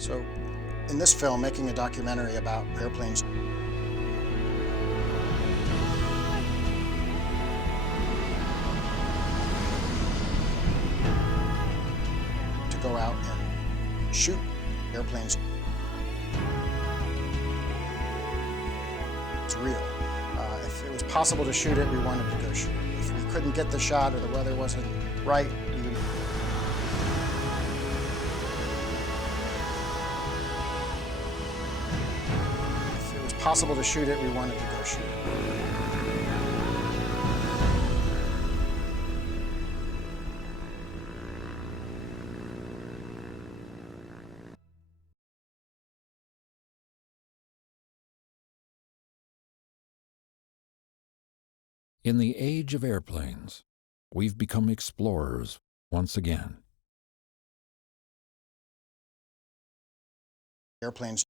So, in this film, making a documentary about airplanes to go out and shoot airplanes, it's real. If it was possible to shoot it, we wanted to go shoot it. If we couldn't get the shot or the weather wasn't right, if it was possible to shoot it, we wanted to go shoot it. In the age of airplanes, we've become explorers once again. Airplanes